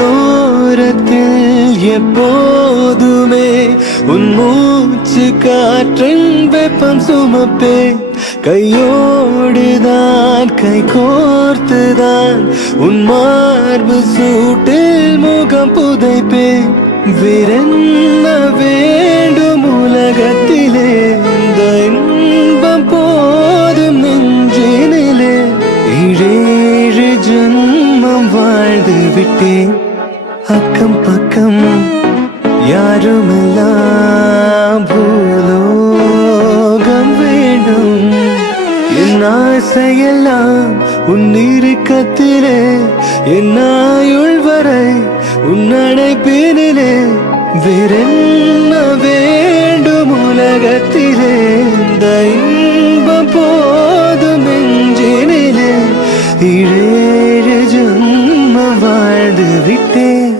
காதோரத்தில் எப்போதுமே உன் மூச்சு காற்றின் வெப்பம் சுமப்பே கையோடுதான் கை கோர்த்துதான் உன் மார்பு சூட்டில் முகம் புதைப்பே வேறென்ன வேண்டும் உலகத்திலே இந்த இன்பம் போதும் நெஞ்சினிலே ஏழேழு ஜன்மம் வாழ்ந்து விட்டேன் அக்கம் பக்கம் யாருமெல்லாம் பூலோகம் வேண்டும் என் ஆசையெல்லாம் உன் இறுக்கத்திலே என் ஆயுள் வரை உன் அணைப்பினிலே வேறென்ன வேண்டும் உலகத்திலே இந்த இன்பம் போதும் நெஞ்சினிலே ஏழேழு ஜன்மம் வாழ்ந்து விட்டேன்